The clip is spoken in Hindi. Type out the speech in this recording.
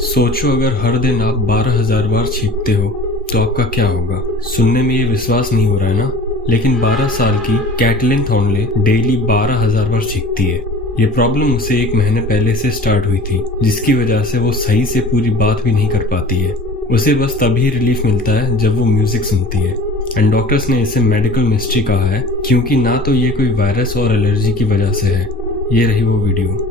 सोचो अगर हर दिन आप 12,000 बार छींकते हो तो आपका क्या होगा। सुनने में ये विश्वास नहीं हो रहा है ना, लेकिन 12 साल की कैटलिन थॉर्नले डेली 12,000 बार छींकती है। ये प्रॉब्लम उसे 1 महीने पहले से स्टार्ट हुई थी, जिसकी वजह से वो सही से पूरी बात भी नहीं कर पाती है। उसे बस तभी रिलीफ मिलता है जब वो म्यूजिक सुनती है। एंड डॉक्टर्स ने इसे मेडिकल मिस्ट्री कहा है, क्योंकि ना तो ये कोई वायरस और एलर्जी की वजह से है। ये रही वो वीडियो।